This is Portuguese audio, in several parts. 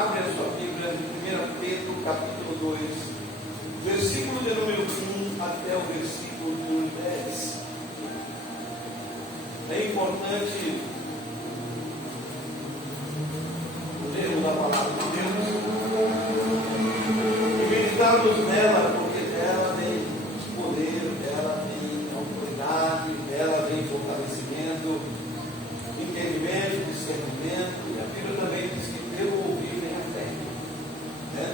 Abre a sua Bíblia em 1 Pedro, capítulo 2, versículo de número 1 até o versículo número 10. É importante lermos a palavra de Deus e meditarmos nela, porque dela vem poder, dela vem autoridade, dela vem fortalecimento, entendimento, discernimento, e a Bíblia também diz que pelo ouvir vem a fé. Né?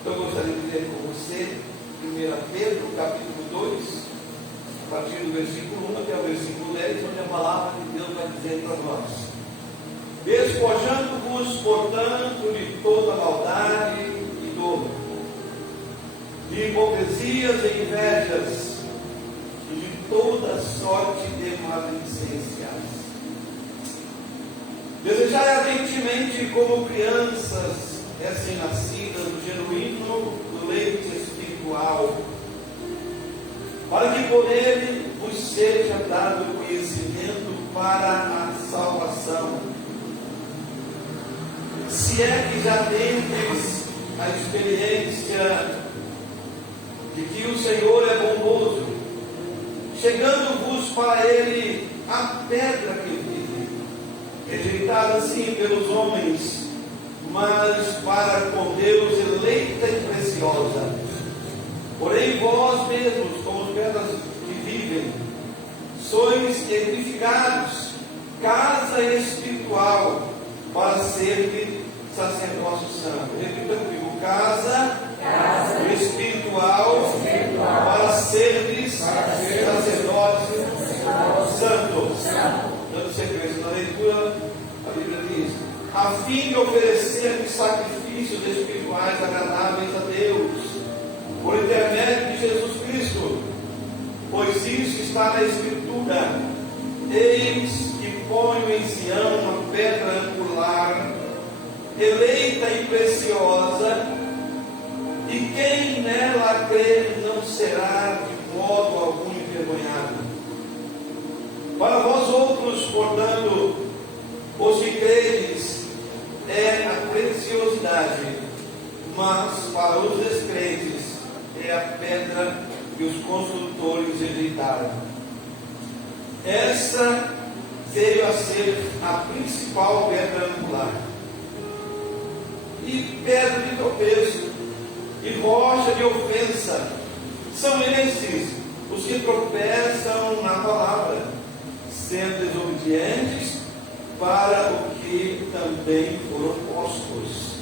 Então eu gostaria de ler com você 1 Pedro, capítulo 2, a partir do versículo 1 até o versículo 10, onde a palavra de Deus vai dizer para nós: despojando-vos, portanto, de toda maldade e dolo, de hipocrisias e invejas, e de toda sorte de maledicências. Desejai ardentemente, como crianças recém-nascidas, o genuíno leite espiritual, para que por ele vos seja dado conhecimento para a salvação, se é que já tendes a experiência de que o Senhor é bondoso, chegando-vos para ele a pedra que vive, rejeitada sim pelos homens, mas para com Deus eleita e preciosa. Porém vós mesmos, como pedras que vivem, sois edificados, casa espiritual, para ser sacerdócio santo. Repita comigo: casa espiritual, para ser sacerdócio santo. Dando sequência na leitura, a Bíblia diz: a fim de oferecer sacrifícios espirituais agradáveis a Deus, por intermédio de Jesus Cristo, pois isso está na Escritura: eis que ponho em Sião uma pedra angular, eleita e preciosa, e quem nela crer não será de modo algum envergonhado. Para vós outros, portanto, os que credes, é a preciosidade, mas para os descrentes é a pedra que os construtores rejeitaram. Essa veio a ser a principal pedra angular, e pedra de tropeço, e rocha de ofensa. São esses os que tropeçam na palavra, sendo desobedientes para o que também foram postos.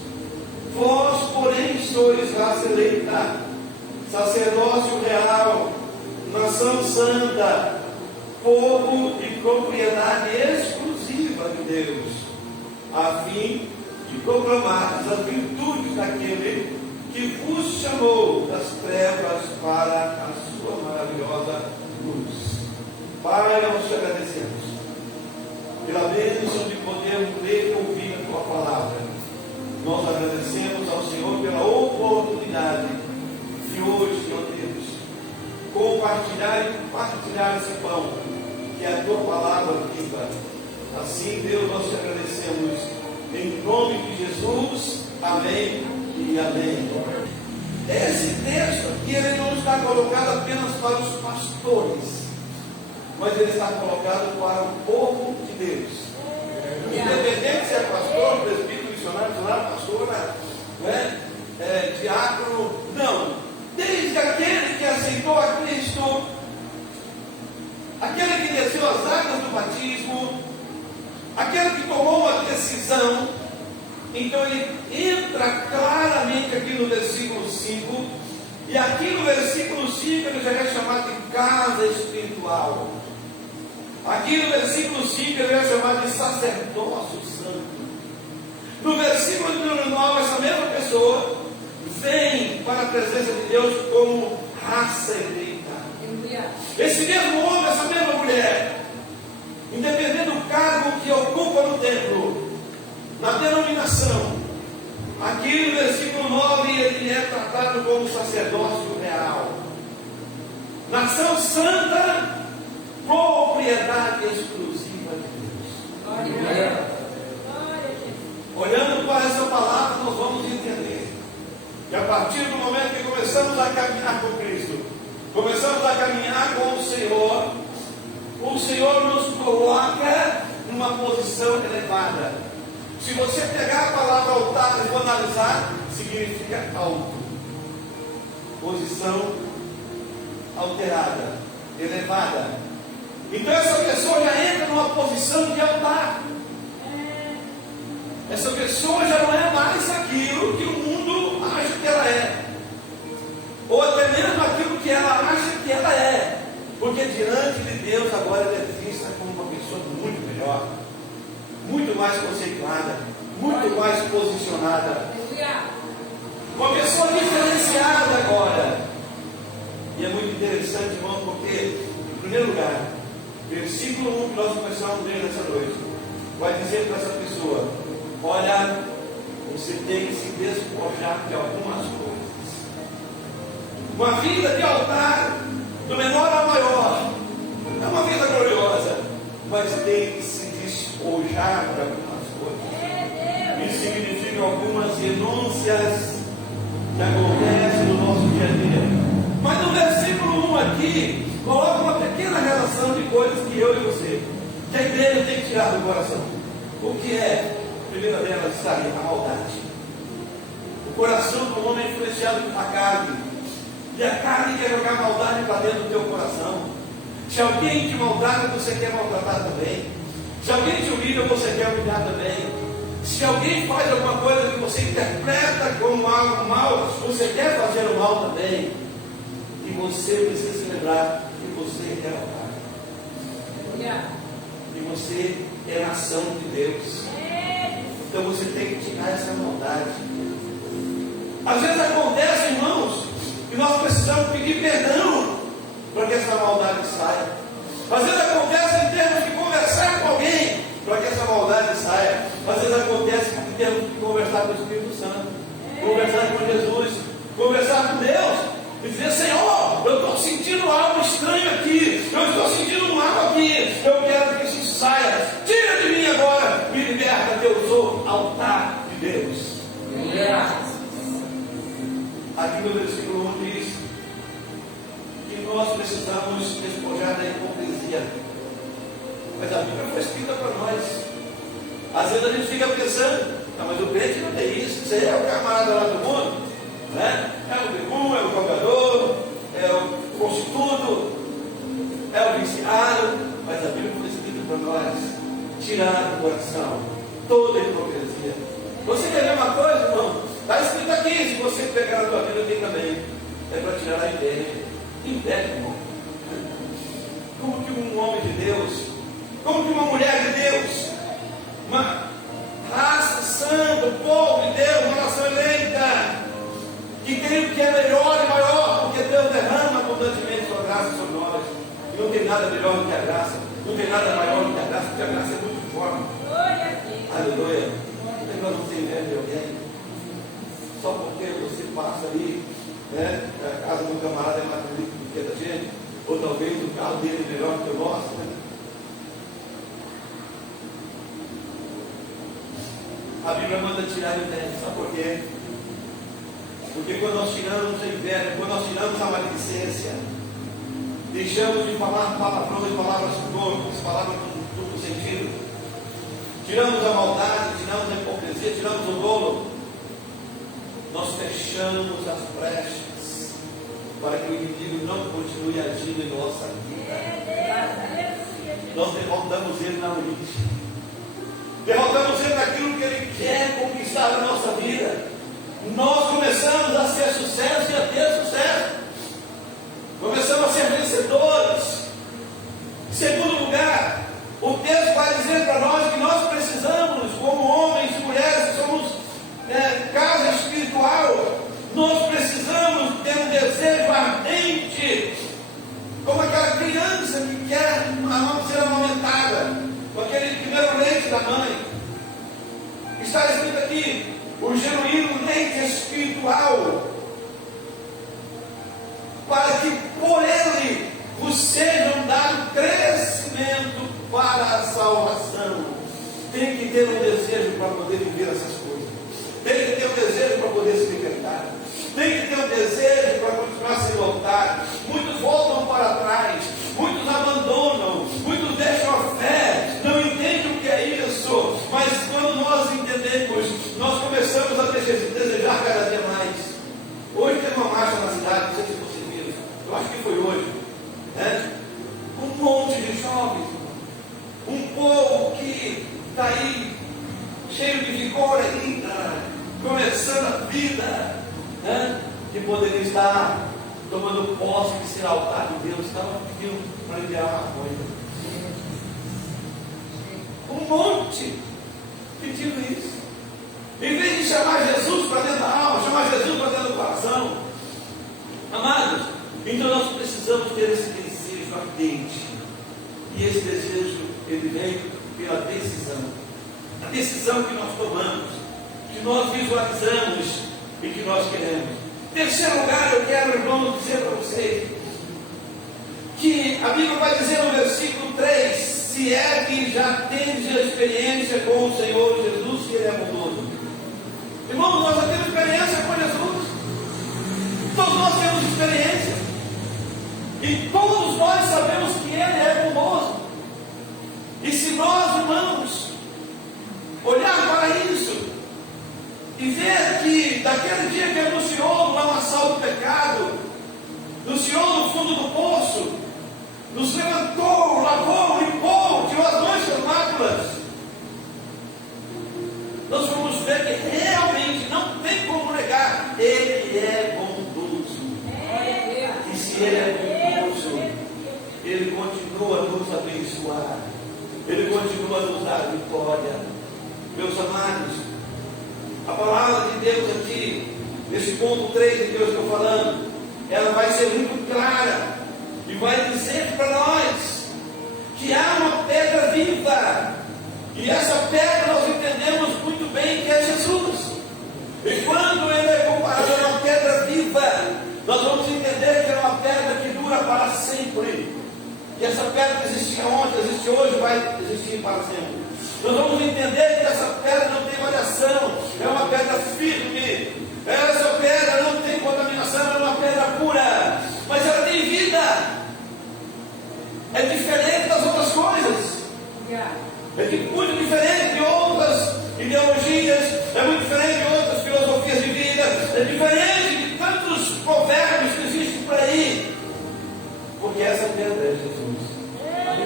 Vós, porém, sois raça eleita, sacerdócio real, nação santa, povo de propriedade exclusiva de Deus, a fim de proclamar as virtudes daquele que vos chamou das trevas para a sua maravilhosa luz. Pai, nós te agradecemos pela bênção de podermos ler e ouvir a tua palavra. Nós agradecemos ao Senhor pela oportunidade de hoje, ó Deus, compartilhar e compartilhar esse pão, que é a tua palavra viva. Assim, Deus, nós te agradecemos em nome de Jesus. Amém e amém. Esse texto aqui, ele não está colocado apenas para os pastores, mas ele está colocado para o povo de Deus. Independente se é pastor, presbítero, missionário, pastora, diácono, não. Desde aquele que aceitou a Cristo, aquele que desceu as águas do batismo, aquele que tomou uma decisão. Então ele entra claramente aqui no versículo 5, e aqui no versículo 5 ele já é chamado de casa espiritual. Aqui no versículo 5 ele é chamado de sacerdócio santo. No versículo número 9, essa mesma pessoa vem para a presença de Deus como raça eleita. Esse mesmo homem, essa mesma mulher, independente do cargo que ocupa no templo, na denominação, aqui no versículo 9 ele é tratado como sacerdócio real, nação santa, propriedade exclusiva de Deus. Olhando para partir do momento que começamos a caminhar com Cristo, começamos a caminhar com o Senhor nos coloca numa posição elevada. Se você pegar a palavra altar e for analisar, significa alto, posição alterada, elevada. Então essa pessoa já entra numa posição de altar. Essa pessoa já não é mais aquilo que o mundo acha que ela é, ou até mesmo aquilo que ela acha que ela é, porque diante de Deus agora ela é vista como uma pessoa muito melhor, muito mais conceituada, muito mais posicionada, uma pessoa diferenciada agora. E é muito interessante, irmão, porque, em primeiro lugar, versículo 1 que nós começamos a ler nessa noite, vai dizer para essa pessoa: olha, você tem que se despojar de algumas coisas. Uma vida de altar, do menor ao maior, é uma vida gloriosa, mas tem que se despojar de algumas coisas. Isso significa algumas renúncias que acontecem no nosso dia a dia. Mas no versículo 1 aqui, coloca uma pequena relação de coisas que eu e você, que a igreja tem que tirar do coração. O que é? A primeira delas está ali, a maldade. O coração do homem é influenciado pela carne, e a carne quer jogar maldade para dentro do teu coração. Se alguém te maltrata, você quer maltratar também. Se alguém te humilha, você quer humilhar também. Se alguém faz alguma coisa que você interpreta como algo mal, você quer fazer o mal também. E você precisa se lembrar que você é altar. E você é nação de Deus. Então você tem que tirar essa maldade. Às vezes acontece, irmãos, que nós precisamos pedir perdão para que essa maldade saia. Às vezes acontece em termos de conversar com alguém para que essa maldade saia. Às vezes acontece em termos de conversar com o Espírito Santo, conversar com Jesus, conversar com Deus e dizer: Senhor, eu estou sentindo algo estranho aqui, eu estou sentindo um mal aqui, eu quero que isso saia, tira de mim agora, me liberta, que eu sou altar de Deus. Aqui no versículo 1 diz que nós precisamos despojar da hipocrisia, mas a Bíblia foi escrita para nós. Às vezes a gente fica pensando: não, mas o crente não tem isso, você é o camarada lá do mundo, né? É o bebum, é o jogador, é o prostituto, é o viciado. Mas a Bíblia foi escrita para nós tirar do coração toda a hipocrisia. Você quer ver uma coisa, irmão? Está escrito aqui, se você pegar na tua vida aqui também, é para tirar a inveja. Inveja, irmão. Como que um homem de Deus, como que uma mulher de Deus, uma raça santa, o povo de Deus, uma nação eleita, que creio que é melhor e maior, porque Deus derrama abundantemente sua graça sobre nós. E não tem nada melhor do que a graça, não tem nada maior do que a graça, porque a graça é muito forte. Aleluia. Nós não temos inveja de alguém, só porque você passa ali, né? A casa do camarada é mais bonita do que a da gente, ou talvez o carro dele é melhor que o nosso, né? A Bíblia manda tirar a inveja, sabe por quê? Porque quando nós tiramos a inveja, quando nós tiramos a maledicência, deixamos de falar palavrões, palavras torpes, palavras com duplo sentido, tiramos a maldade, tiramos a hipocrisia, tiramos o dolo, nós fechamos as brechas para que o inimigo não continue agindo em nossa vida. Nós derrotamos ele na origem, derrotamos ele naquilo que ele quer conquistar na nossa vida. Nós começamos a ser sucesso e a ter sucesso, começamos a ser vencedores. Em segundo lugar, o texto vai dizer para nós que nós precisamos, como homens e mulheres que somos casa espiritual, nós precisamos ter um desejo ardente, como aquela criança que quer ser amamentada, com aquele primeiro leite da mãe. Está escrito aqui: o genuíno leite espiritual, para que por ele vos sejam dado crescimento para a salvação. Tem que ter um desejo para poder viver essas coisas, tem que ter um desejo para poder se libertar, tem que ficou ainda começando a vida, né? Que poderia estar tomando posse de ser altar de Deus, estava pedindo para enviar uma coisa. Um monte pedindo isso. Em vez de chamar Jesus para dentro da alma, chamar Jesus para dentro do coração. Amados, então nós precisamos ter esse desejo ardente. E esse desejo, ele vem pela decisão. A decisão que nós tomamos, que nós visualizamos e que nós queremos. Em terceiro lugar, eu quero, irmãos, dizer para vocês que a Bíblia vai dizer no versículo 3: se é que já tendes a experiência com o Senhor Jesus, que Ele é bondoso. Irmãos, nós já temos experiência com Jesus. Todos nós temos experiência. E todos nós sabemos que Ele é bondoso. E se nós, irmãos, olhar para isso e ver que daquele dia que Ele anunciou no lamaçal do pecado, anunciou no fundo do poço, nos levantou, lavou, limpou, tirou as manchas, máculas, nós vamos ver que realmente não tem como negar, Ele é bondoso. E se Ele é bondoso, Ele continua a nos abençoar, Ele continua a nos dar vitória. Meus amados, a palavra de Deus aqui, nesse ponto 3 de Deus que eu estou falando, ela vai ser muito clara e vai dizer para nós que há uma pedra viva, e essa pedra nós entendemos muito bem que é Jesus. E quando Ele é comparado a uma pedra viva, nós vamos entender que é uma pedra que dura para sempre. Que essa pedra que existia ontem, existe hoje, vai existir para sempre. Nós vamos entender que essa pedra não tem variação, é uma pedra firme, essa pedra não tem contaminação, é uma pedra pura, mas ela tem vida. É diferente das outras coisas, é muito diferente de outras ideologias, é muito diferente de outras filosofias de vida, é diferente de tantos provérbios que existem por aí, porque essa pedra é Jesus,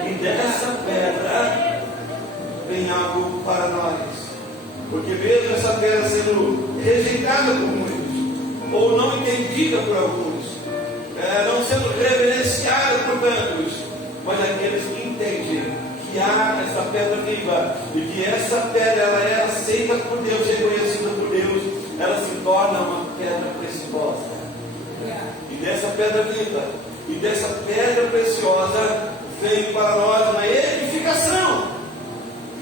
e dessa pedra vem algo para nós, porque mesmo essa pedra sendo rejeitada por muitos, ou não entendida por alguns, não sendo reverenciada por tantos, mas aqueles que entendem que há essa pedra viva, e que essa pedra ela é aceita por Deus, reconhecida por Deus, ela se torna uma pedra preciosa. E dessa pedra viva, e dessa pedra preciosa, vem para nós uma edificação.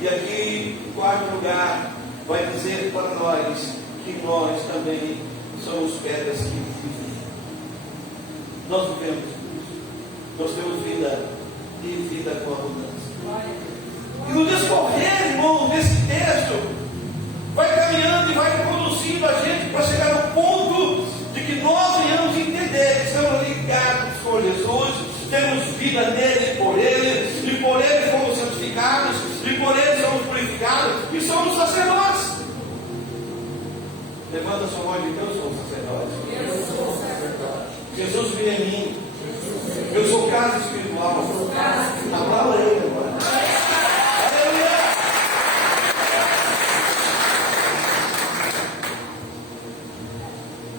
E aqui, em quarto lugar, vai dizer para nós que nós também somos pedras que vivem. Nós vivemos isso. Nós temos vida e vida com abundância. E no discorrer, irmão, desse texto, vai caminhando e vai conduzindo a gente para chegar ao ponto de que nós venhamos entender que estamos ligados com Jesus, temos vida nele e por ele fomos santificados, e por ele somos purificados, e somos sacerdotes. Levanta sua mão e diz: eu sou sacerdote. Eu sou sacerdote. Jesus vive em mim. Eu sou casa espiritual. Aplauda ele agora. Aleluia!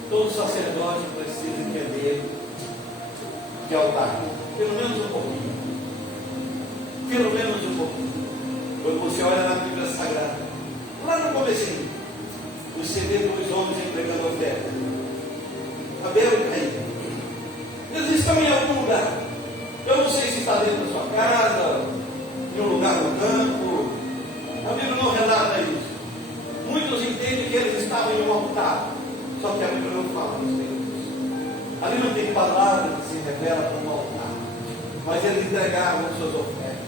Todo sacerdote precisa entender que é altar. Pelo menos um pouquinho. Pelo menos um pouquinho. Quando você olha na Bíblia Sagrada, lá no comecinho, você vê dois homens entregando oferta, Abel e Caim. Eles estão em algum lugar. Eu não sei se está dentro da sua casa, em um lugar no campo. A Bíblia não relata isso. Muitos entendem que eles estavam em um altar, só que a Bíblia não fala a respeito disso. Ali não tem palavra que se revela como altar, mas eles entregavam suas ofertas.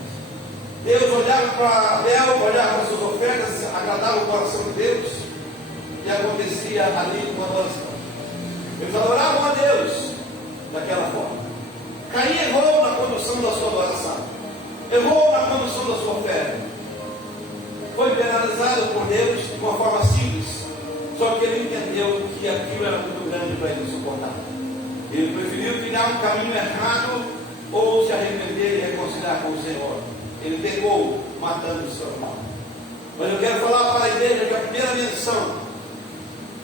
Deus olhava para Abel, olhava para suas ofertas, agradava o coração de Deus, e acontecia ali uma adoração. Eles adoravam a Deus daquela forma. Caim errou na condução da sua adoração, errou na condução da sua oferta, foi penalizado por Deus de uma forma simples, só que ele entendeu que aquilo era muito grande para ele suportar. Ele preferiu trilhar um caminho errado ou se arrepender e reconciliar com o Senhor. Ele pecou matando o seu irmão. Mas eu quero falar para a igreja que a primeira menção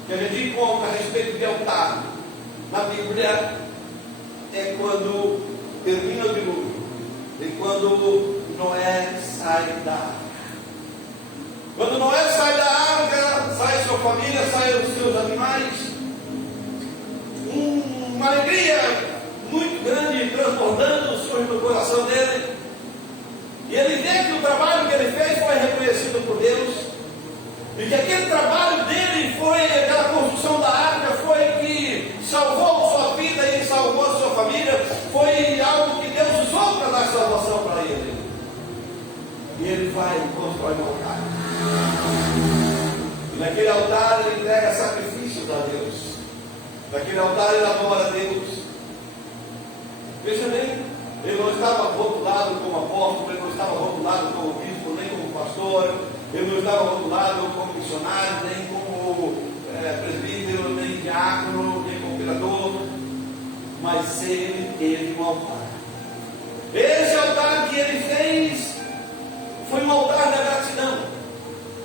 que a gente encontra a respeito de altar na Bíblia é quando termina o dilúvio e quando Noé sai da arca. Quando Noé sai da arca, sai sua família, sai os seus animais, uma alegria muito grande transbordando sobre o coração dele. E ele vê que o trabalho que ele fez foi reconhecido por Deus, e que aquele trabalho dele foi, aquela construção da arca, foi que salvou sua vida e salvou a sua família, foi algo que Deus usou para dar salvação para ele. E ele vai e constrói um altar. E naquele altar ele entrega sacrifícios a Deus. Naquele altar ele adora a Deus. Veja bem, ele não estava rotulado como apóstolo, ele não estava rotulado como bispo, nem como pastor, ele não estava rotulado como missionário, nem como presbítero, nem diácono, nem como vereador, mas ele teve um altar. Esse altar que ele fez foi um altar da gratidão.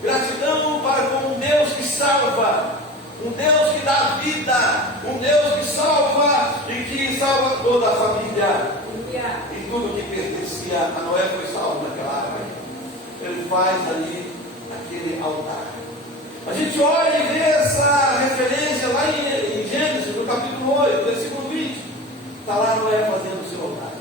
Gratidão para com um Deus que salva, um Deus que dá vida, um Deus que salva e que salva toda a família. E tudo que pertencia a Noé foi salvo naquela água. Ele faz ali aquele altar. A gente olha e vê essa referência lá em Gênesis, no capítulo 8, versículo 20. Está lá Noé fazendo o seu altar.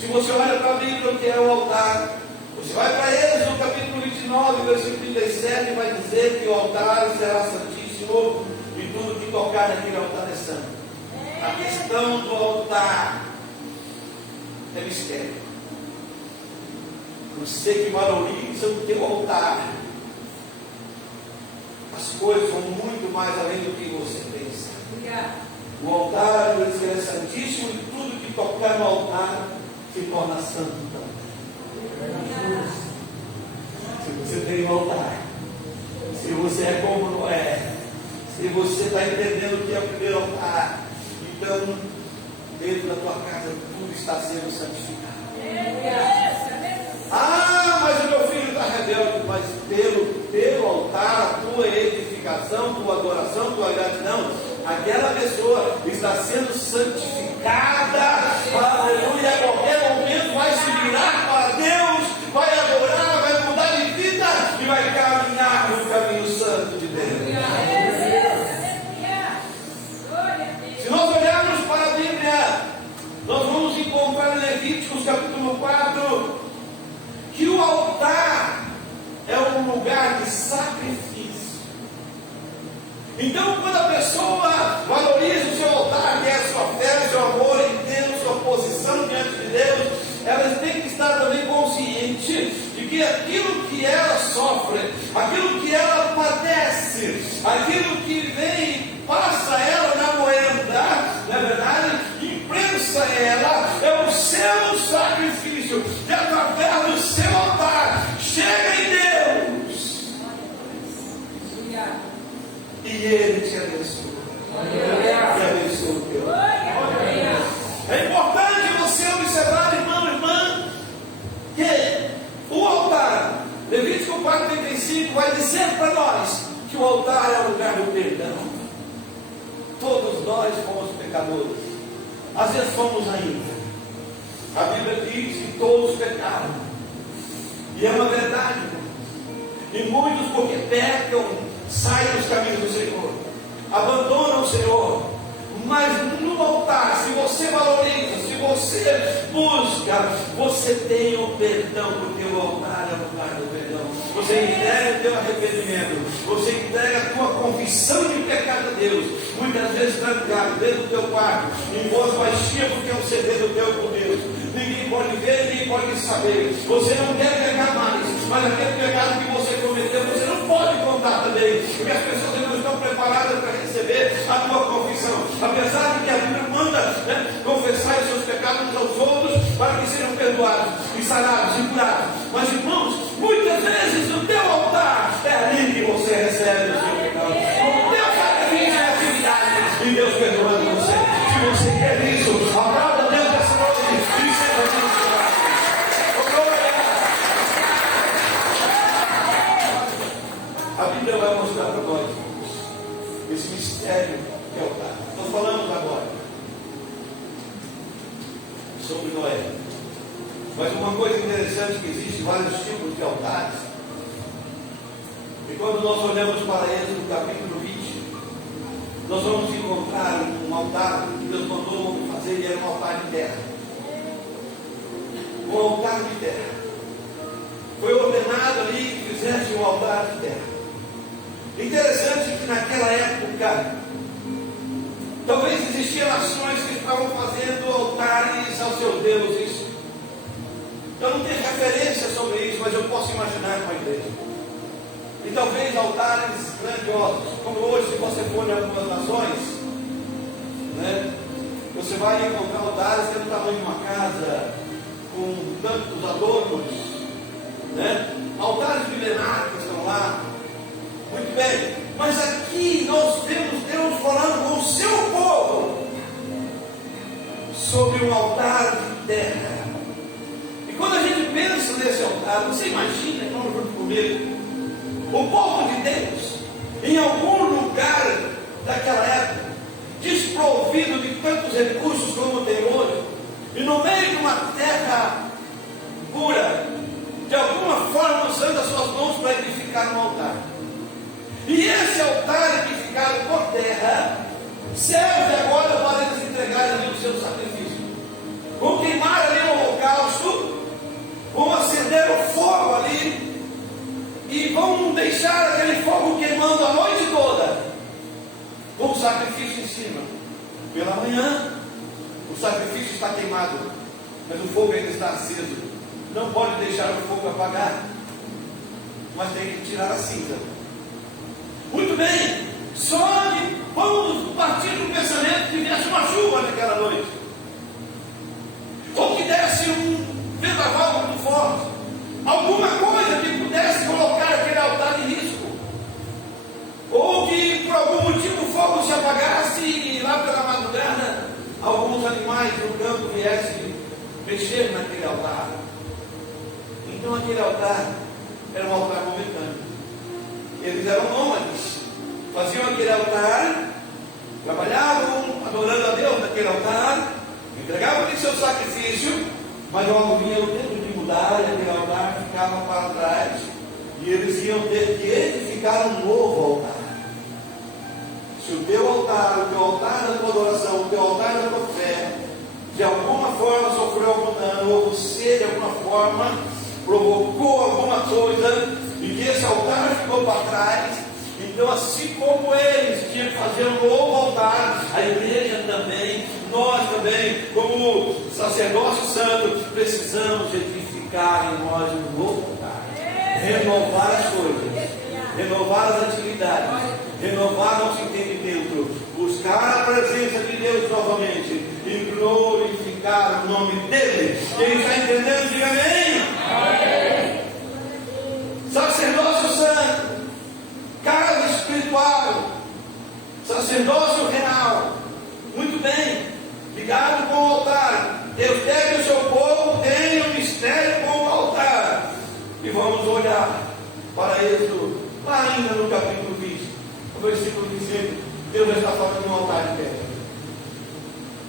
Se você olha para a Bíblia, o que é o altar? Você vai para Êxodo, no capítulo 29, versículo 37, vai dizer que o altar será santíssimo e tudo que tocar naquele altar é santo. A questão do altar é mistério. Você que valoriza o teu altar, as coisas vão muito mais além do que você pensa. O altar, ele é santíssimo e tudo que tocar no altar se torna santo também. Se você tem um altar, se você é como Noé, se você está entendendo o que é o primeiro altar, então dentro da tua casa tudo está sendo santificado. Ah, mas o meu filho está rebelde. Mas pelo altar, a tua edificação, tua adoração, tua gratidão, aquela pessoa está sendo santificada. Aleluia. A qualquer momento vai se virar para Deus, vai adorar, vai mudar de vida e vai caminhar no caminho santo de Deus. Se nós olharmos para a Bíblia, nós vamos encontrar em Levíticos capítulo 4 que o altar é um lugar de sacrifício. Então, quando a pessoa valoriza o seu altar, que é a sua fé, seu amor em Deus, sua posição diante de Deus, ela tem que estar também consciente de que aquilo que ela sofre, aquilo que ela padece, aquilo que vem, passa ela na moeda, na verdade, imprensa ela, é o seu sacrifício, que através do seu altar chega em Deus e Ele te abençoa. E abençoa o teu. É importante você observar, irmão, irmã, que o altar, Levítico 4:35, vai dizer para nós que o altar é o lugar do perdão. Todos nós fomos pecadores, às vezes fomos ainda. A Bíblia diz que todos pecaram, e é uma verdade, e muitos, porque pecam, saem dos caminhos do Senhor, abandonam o Senhor. Mas no altar, se você valoriza, se você busca, você tem o perdão, porque o altar é o lugar do perdão. Você entrega o teu arrependimento, você entrega a tua confissão de pecado a Deus, muitas vezes trancado dentro do teu quarto, em voz baixinha, porque é um segredo teu com Deus. Ninguém pode ver, ninguém pode saber. Você não quer pecar mais, mas aquele pecado que você cometeu, você não pode contar também, porque as pessoas não estão preparadas para receber a tua confissão. Apesar de que a Bíblia manda confessar os seus pecados uns aos outros, para que sejam perdoados, e sarados, e curados. Mas, irmãos, muitas vezes o teu altar é ali que você recebe o seu pecado. O teu sacrifício é atividade, e Deus perdoando você. Se você quer isso, aplauda Deus essa noite e seja abençoado. A Bíblia vai mostrar para nós esse mistério que é o altar. Nós falamos agora sobre Noé. Mas uma coisa interessante que existe vários tipos de altares. E quando nós olhamos para ele no capítulo 20, nós vamos encontrar um altar que Deus mandou fazer, e era um altar de terra. Um altar de terra. Foi ordenado ali que fizesse um altar de terra. Interessante que naquela época, talvez existiam nações que estavam fazendo altares aos seus deuses. Eu não tenho referência sobre isso, mas eu posso imaginar com a igreja. E talvez altares grandiosos, como hoje, se você for em algumas nações, né, você vai encontrar altares que é do tamanho de uma casa, com tantos adornos, né? Altares milenares que estão lá. Muito bem, mas aqui nós vemos Deus falando com o seu povo sobre um altar de terra. E quando a gente pensa nesse altar, você imagina, então, junto comigo, o povo de Deus, em algum lugar daquela época, desprovido de tantos recursos como tem hoje, e no meio de uma terra pura, de alguma forma usando as suas mãos para edificar um altar. E esse altar edificado por terra serve agora para eles entregarem ali o seu sacrifício. Vão queimar ali o holocausto, vão acender o fogo ali e vão deixar aquele fogo queimando a noite toda, com o sacrifício em cima. Pela manhã, o sacrifício está queimado, mas o fogo ainda está aceso. Não pode deixar o fogo apagar, mas tem que tirar a cinza. Muito bem, só que vamos partir do pensamento que viesse uma chuva naquela noite, ou que desse um vendaval muito forte, alguma coisa que pudesse colocar aquele altar em risco, ou que por algum motivo o fogo se apagasse e lá pela madrugada alguns animais do campo viessem mexer naquele altar. Então aquele altar era um altar momentâneo. Eles eram nômades, faziam aquele altar, trabalhavam adorando a Deus naquele altar, entregavam ali seu sacrifício, mas logo vinha o tempo de mudar e aquele altar ficava para trás, e eles iam ter que edificar um novo altar. Se o teu altar da tua adoração, o teu altar da tua fé, de alguma forma sofreu algum dano, ou você de alguma forma provocou alguma coisa, e que esse altar ficou para trás, então assim como eles tinham que fazer um novo altar, a igreja também, nós também, como sacerdócio santo, precisamos edificar em nós um novo altar, renovar as coisas, renovar as atividades, renovar nosso entendimento, buscar a presença de Deus novamente e glorificar o nome dele. Quem está entendendo, diga amém. Amém. Sacerdócio santo, casa espiritual, sacerdócio real. Muito bem, ligado com o altar. Deus quer que o seu povo tenha um mistério com o altar. E vamos olhar para Êxodo, lá ainda no capítulo 20, no versículo 25. Deus já está falando de um altar de pedra.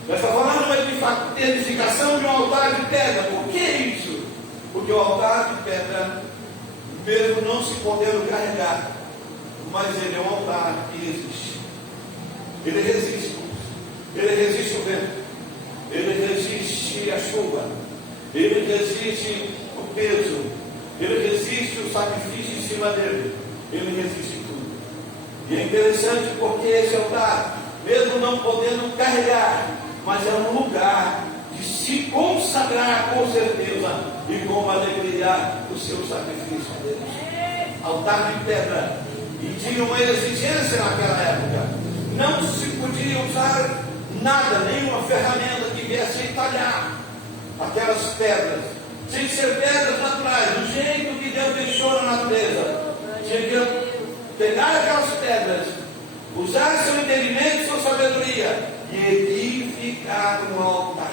Já está falando de uma edificação de um altar de pedra. Por que isso? Porque o altar de pedra, mesmo não se podendo carregar, mas ele é um altar que resiste. Ele resiste. Ele resiste o vento. Ele resiste a chuva. Ele resiste o peso. Ele resiste o sacrifício em cima dele. Ele resiste tudo. E é interessante porque esse altar, mesmo não podendo carregar, mas é um lugar de se consagrar com certeza e com alegria o seu sacrifício a Deus. Altar de pedra. E tinha uma exigência naquela época. Não se podia usar nada, nenhuma ferramenta que viesse entalhar aquelas pedras. Tinha que ser pedras naturais, do jeito que Deus deixou na natureza. Tinha que pegar aquelas pedras, usar seu entendimento, sua sabedoria e edificar um altar.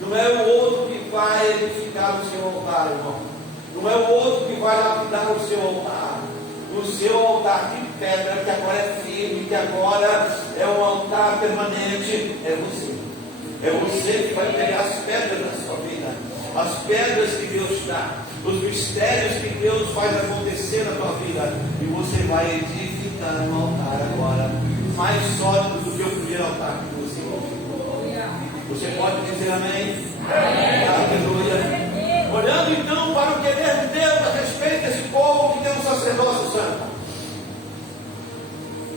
Não é o outro que vai edificar o seu altar, irmão. Não é o outro que vai lapidar o seu altar. o seu altar de pedra, que agora é firme, que agora é um altar permanente, é você. É você que vai pegar as pedras da sua vida, as pedras que Deus dá, os mistérios que Deus faz acontecer na tua vida, e você vai edificar um altar agora, mais sólido do que o primeiro altar que você edificou. Você pode dizer amém? Aleluia. Olhando então para o querer de Deus a respeito desse povo que tem um sacerdócio santo.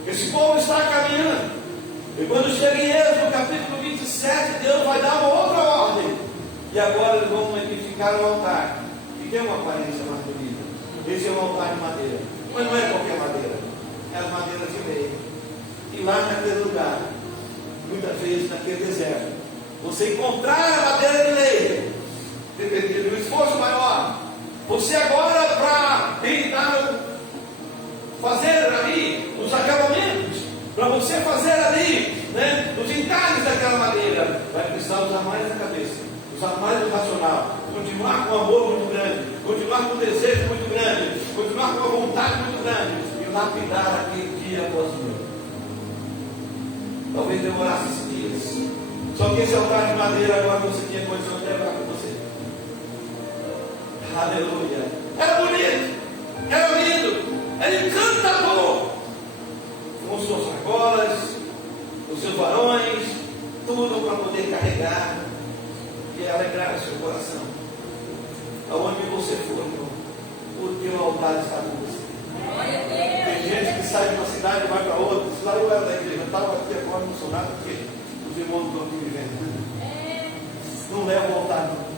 Esse povo está caminhando. E quando chega em Êxodo, capítulo 27, Deus vai dar uma outra ordem. E agora eles vão edificar um altar, que tem uma aparência mais bonita. Esse é um altar de madeira. Mas não é qualquer madeira. É as madeiras de lei. E lá naquele lugar, muitas vezes naquele deserto, você encontrar a madeira de lei, dependendo do esforço maior. Você agora, para tentar fazer ali os acabamentos, para você fazer ali, os entalhes daquela madeira, vai precisar usar mais a cabeça, usar mais o racional, continuar com um amor muito grande, continuar com um desejo muito grande, continuar com uma vontade muito grande, e lapidar aquele dia após dia. Talvez demorasse esses dias. Só que esse altar de madeira agora você tinha condição de levar com você. Aleluia. Era bonito, era lindo, era encantador, com suas argolas, os seus varões, tudo para poder carregar e alegrar o seu coração. Aonde você for, irmão, porque o altar está com você. Tem gente que sai de uma cidade e vai para outra. Se lá eu era da igreja, eu estava aqui agora emocionado porque os irmãos estão aqui me vendo. Não leva o altar, não.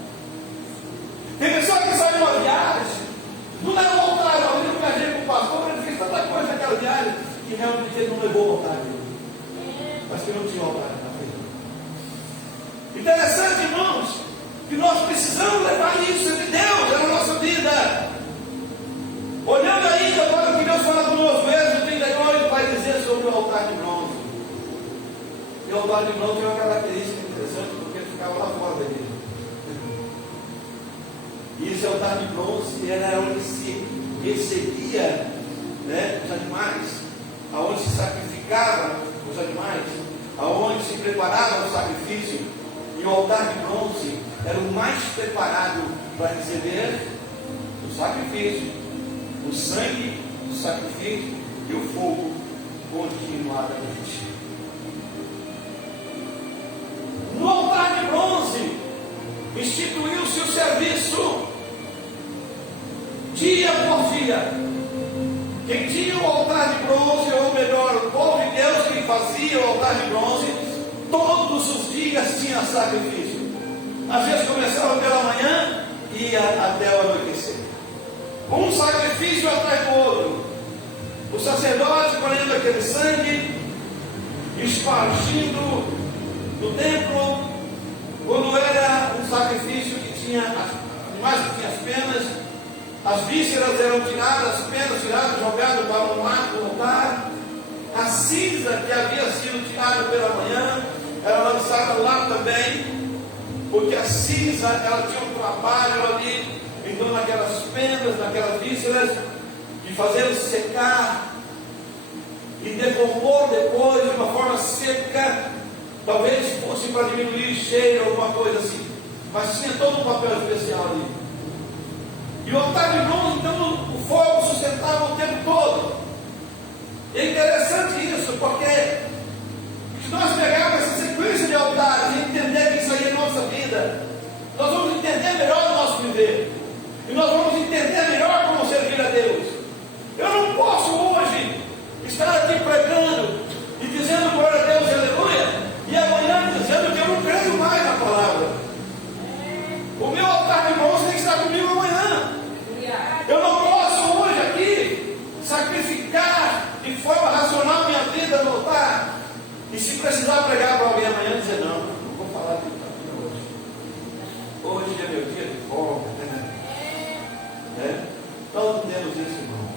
Tem pessoa que sai de uma viagem, não leva o altar, não. Eu viajei com o pastor, ele fez tanta coisa naquela viagem que realmente ele não levou o altar dele. Mas que não tinha altar na frente. Interessante, irmãos, que nós precisamos levar isso de Deus na nossa vida. Olhando ainda para o que Deus fala conosco, Êxodo 38 vai dizer sobre o altar de bronze. E o altar de bronze tem uma característica interessante, porque ele ficava lá fora da igreja. E esse altar de bronze era onde se recebia os animais, aonde se sacrificava os animais, aonde se preparava o sacrifício. E o altar de bronze era o mais preparado para receber o sacrifício, o sangue do sacrifício e o fogo continuadamente. No altar de bronze instituiu-se o serviço dia por dia. Quem tinha o altar de bronze, ou melhor, o povo de Deus que fazia o altar de bronze, todos os dias tinha sacrifício. Às vezes começava pela manhã e ia até o anoitecer. Um sacrifício atrás do outro. O sacerdote colhendo aquele sangue, espargindo no templo. Quando era um sacrifício que tinha animais que tinha as penas, as vísceras eram tiradas, as penas tiradas, jogadas para um lado do altar. A cinza que havia sido tirada pela manhã era lançada lá também, porque a cinza ela tinha um trabalho ali, então naquelas penas, naquelas vísceras, de fazê-los secar e decompor depois de uma forma seca. Talvez fosse para diminuir o cheiro, alguma coisa assim, mas tinha todo um papel especial ali. E o altar de bronze, então, o fogo sustentava o tempo todo. E é interessante isso, porque se nós pegarmos essa sequência de altares e entender que isso aí é nossa vida, nós vamos entender melhor o nosso viver. E nós vamos entender melhor como servir a Deus. Eu não posso hoje estar aqui pregando e dizendo glória a Deus, aleluia, e amanhã dizendo que eu não creio mais na palavra. O meu altar de bronze tem que estar comigo amanhã. Eu não posso hoje aqui sacrificar de forma racional minha vida no altar. E se precisar pregar para alguém amanhã, dizer não vou falar de hoje. Hoje é meu dia de folga. Nós não temos isso, irmãos.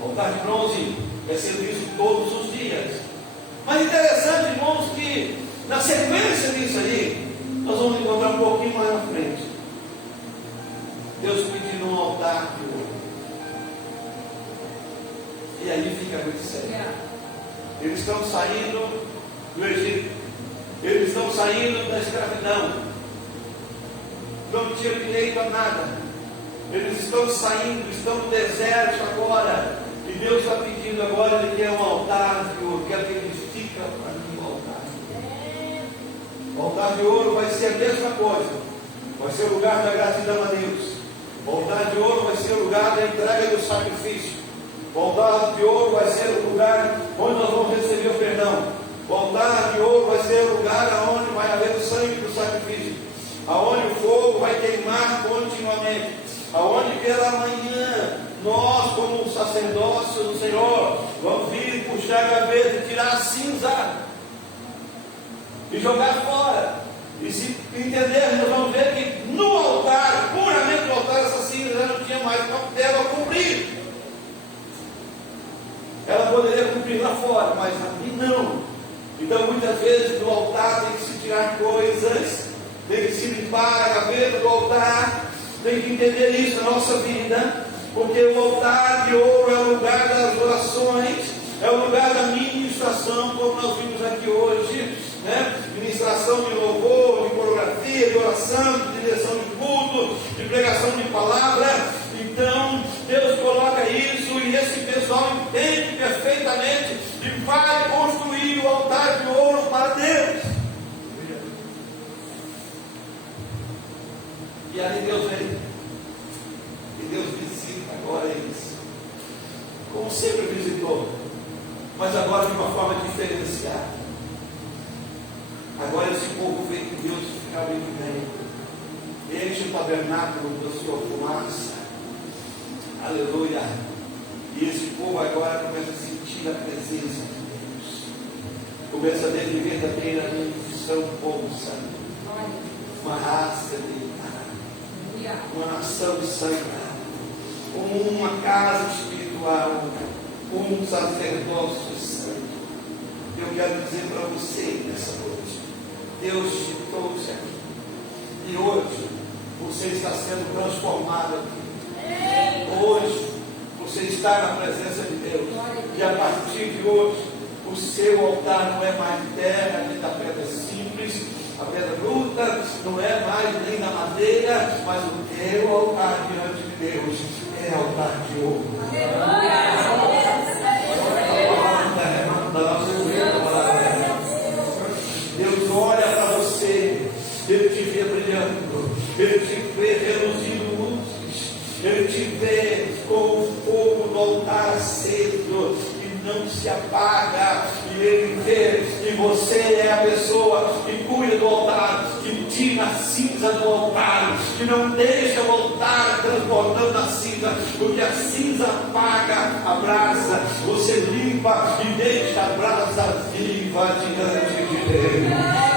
O altar de bronze é serviço todos os dias. Mas interessante, irmãos, que na sequência disso aí, nós vamos encontrar um pouquinho mais na frente. Deus pedindo um altar de ouro. E aí fica muito sério. Eles estão saindo do Egito. Eles estão saindo da escravidão. Não tinham direito a nada. Eles estão saindo, estão no deserto agora. E Deus está pedindo agora, Ele quer um altar de ouro. Quer que edifica para mim o altar. O altar de ouro vai ser a mesma coisa. Vai ser o lugar da gratidão a Deus. O altar de ouro vai ser o lugar da entrega do sacrifício. O altar de ouro vai ser o lugar onde nós vamos receber o perdão. O altar de ouro vai ser o lugar onde vai haver o sangue do sacrifício. Aonde o fogo vai queimar continuamente. Aonde pela manhã nós, como sacerdócio do Senhor, vamos vir puxar a gaveta e tirar a cinza e jogar fora. E se entendermos, nós vamos ver que no altar, puramente no altar, essa cinza já não tinha mais papel a cumprir. Ela poderia cumprir lá fora, mas aqui não. Então muitas vezes no altar tem que se tirar coisas, tem que se limpar a gaveta do altar, tem que entender isso na nossa vida, porque o altar de ouro é o lugar das orações, é o lugar da ministração, como nós vimos aqui hoje, né? Ministração de louvor, de coreografia, de oração, de direção de culto, de pregação de palavra. Então Deus coloca isso e esse pessoal entende perfeitamente e vai construir o altar de ouro para Deus. E aí Deus vem, e Deus visita agora eles, como sempre visitou, mas agora de uma forma diferenciada. Agora esse povo vem que Deus realmente vem, enche o tabernáculo da sua fumaça, aleluia, e esse povo agora começa a sentir a presença de Deus, começa a ver verdadeiramente são um povo santo, uma raça deitada, uma nação sagrada, uma casa espiritual, um sacerdócio santo. Eu quero dizer para você nessa noite, Deus te trouxe aqui, e hoje você está sendo transformado aqui. Hoje você está na presença de Deus, e a partir de hoje o seu altar não é mais terra nem da pedra simples, a pedra bruta, não é mais nem da madeira, mas o teu altar diante de Deus é altar de ouro. Deus olha para você, Ele te vê brilhando, Ele te vê reluzindo luzes, Ele te vê com o fogo do altar aceso, que não se apaga, e Ele vê que você é a pessoa que cuida do altar, que tira a cinza do altar, que não deixa o altar transbordando a cinza, porque a cinza apaga a brasa, você limpa e deixa a brasa viva diante de Deus.